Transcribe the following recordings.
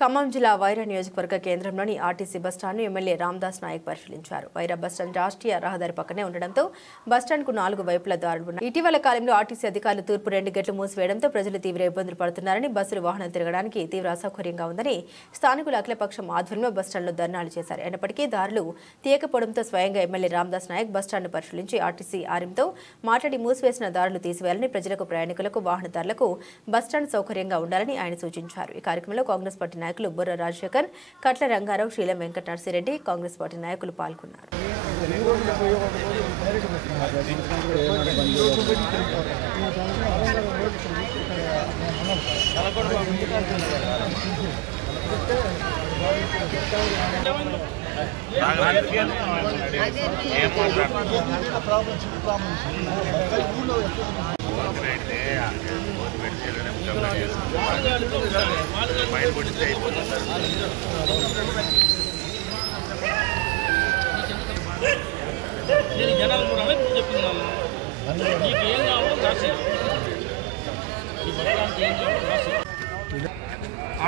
ఖమ్మం జిల్లా వైరా నియోజకవర్గ కేంద్రంలోని ఆర్టీసీ బస్టాండ్ను ఎమ్మెల్యే రామదాస్ నాయక్ పరిశీలించారు. వైరా బస్టాండ్ రాష్ట్రీయ రహదారి పక్కనే ఉండడంతో బస్టాండ్కు 4 వైపుల దారులు ఉన్నాయి. ఇటీవల కాలంలో ఆర్టీసీ అధికారులు తూర్పు 2 గేట్లు మూసివేయడంతో ప్రజలు తీవ్ర ఇబ్బందులు పడుతున్నారని, బస్సులు వాహనం తిరగడానికి తీవ్ర అసౌకర్యంగా ఉందని స్థానికులు అఖిలపక్షం ఆధ్వర్యంలో బస్టాండ్లో ధర్నాలు చేశారు. అయినప్పటికీ దారులు తీయకపోవడంతో స్వయంగా ఎమ్మెల్యే రామదాస్ నాయక్ బస్టాండ్ను పరిశీలించి ఆర్టీసీ ఆర్ఎంతో మాట్లాడి మూసివేసిన దారులు తీసివేయాలని, ప్రజలకు, ప్రయాణికులకు, వాహనదారులకు బస్టాండ్ సౌకర్యంగా ఉండాలని ఆయన సూచించారు. ఈ కార్యక్రమంలో కాంగ్రెస్ పార్టీ నాయకులు బుర్ర రాజశేఖర్, కట్ల రంగారావు, శీలం వెంకట నర్సిరెడ్డి, కాంగ్రెస్ పార్టీ నాయకులు పాల్గొన్నారు.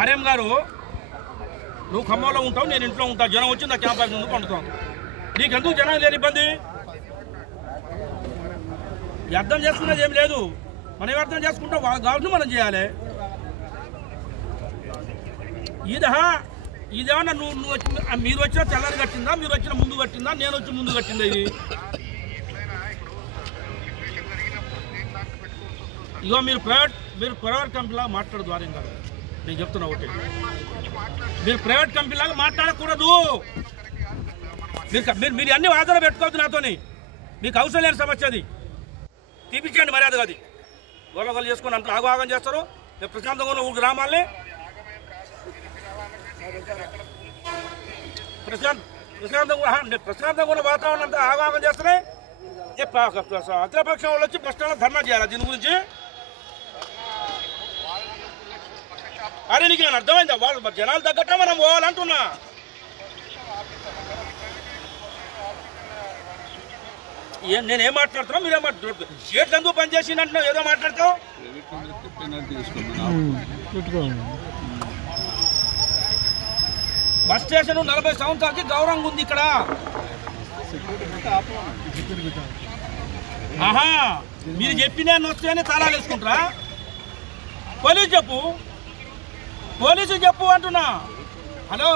ఆర్ఎం గారు, నువ్వు ఖమ్మంలో ఉంటావు, నేను ఇంట్లో ఉంటా. జనం వచ్చి నా క్యాంప్ ఆఫీస్ ముందు పండుతాం. నీకెందుకు జనం లేని ఇబ్బంది? అర్థం చేసుకునేది ఏం లేదు. మనం అర్థం చేసుకుంటాం, వాళ్ళ కావాల్సి మనం చేయాలి. ఇదేమన్నా మీరు వచ్చిన తెల్లని కట్టిందా, మీరు వచ్చిన ముందు కట్టిందా, నేను వచ్చి ముందు కట్టిందా? ఇది ఇగో మీరు ప్రైవేట్ కంపెనీలా మాట్లాడదు. ఆర్ఎం గారు, నేను చెప్తున్నా ఒకటి, మీరు ప్రైవేట్ కంపెనీలాగా మాట్లాడకూడదు. మీరు అన్ని వాదన పెట్టుకోవద్దు నాతోని. మీకు అవసరం లేని సమస్య అది. తీపించండి మర్యాద. అది గొల్లగొల్లు చేసుకుని అంత ఆగం చేస్తారు. రేపు ప్రశాంతంగా ఉన్న గ్రామాల్ని ప్రశాంతంగా ఉన్న వాతావరణం అంతా ఆగం చేస్తారే. అఖిలపక్షం వాళ్ళు వచ్చి బస్టాండ్లో ధర్నా చేయాలి దీని గురించి. అరే నీకు నేను అర్థమైందా? వాళ్ళు జనాలు తగ్గట్టే మనం పోవాలంటున్నా. నేనేం మాట్లాడుతున్నా, మీరేం మాట్లాడుతున్నారు? గేట్లు ఎందుకు పని చేసిందంటున్నావు? ఏదో మాట్లాడతావు. బస్ స్టేషన్ 40 సంవత్సరాలకి గౌరవంగా ఉంది ఇక్కడ. ఆహా, మీరు చెప్పి నేను వస్తేనే తాళాలు వేసుకుంటారా? పోలీసు చెప్పు అంటున్నా. హలో,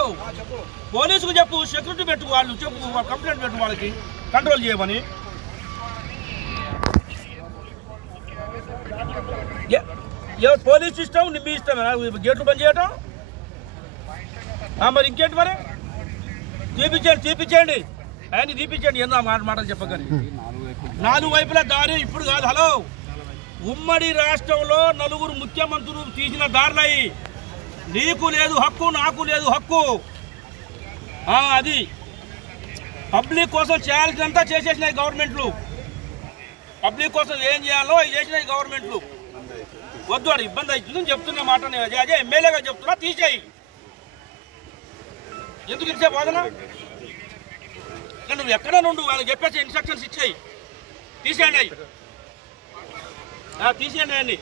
పోలీసుకు చెప్పు, సెక్యూరిటీ పెట్టు, వాళ్ళు చెప్పు, కంప్లైంట్ పెట్టు, వాళ్ళకి కంట్రోల్ చేయమని. పోలీస్ సిస్టమ్ మీ ఇష్టమేనా గేట్లు బంద్ చేయటం? మరి ఇంకేంటి? మరి తీపిచ్చేయండి, ఆయన తీపిచ్చేయండి. ఎన్నో మాటలు చెప్పగలి. 4 వైపుల దారి ఇప్పుడు కాదు. హలో, ఉమ్మడి రాష్ట్రంలో 4 ముఖ్యమంత్రులు తీసిన దారులయ్యి. నీకు లేదు హక్కు, నాకు లేదు హక్కు. అది పబ్లిక్ కోసం చేయాల్సినంతా చేసేసినాయి గవర్నమెంట్లు. పబ్లిక్ కోసం ఏం చేయాలో చేసినాయి గవర్నమెంట్లు. వద్దు, అది ఇబ్బంది అవుతుందని చెప్తున్న మాట అదే ఎమ్మెల్యేగా చెప్తున్నా. తీసేయి. ఎందుకు ఇచ్చే వాదన? నువ్వు ఎక్కడ నుండి వాళ్ళకి చెప్పేసి ఇన్స్ట్రక్షన్స్ ఇచ్చేయి. తీసేయండి.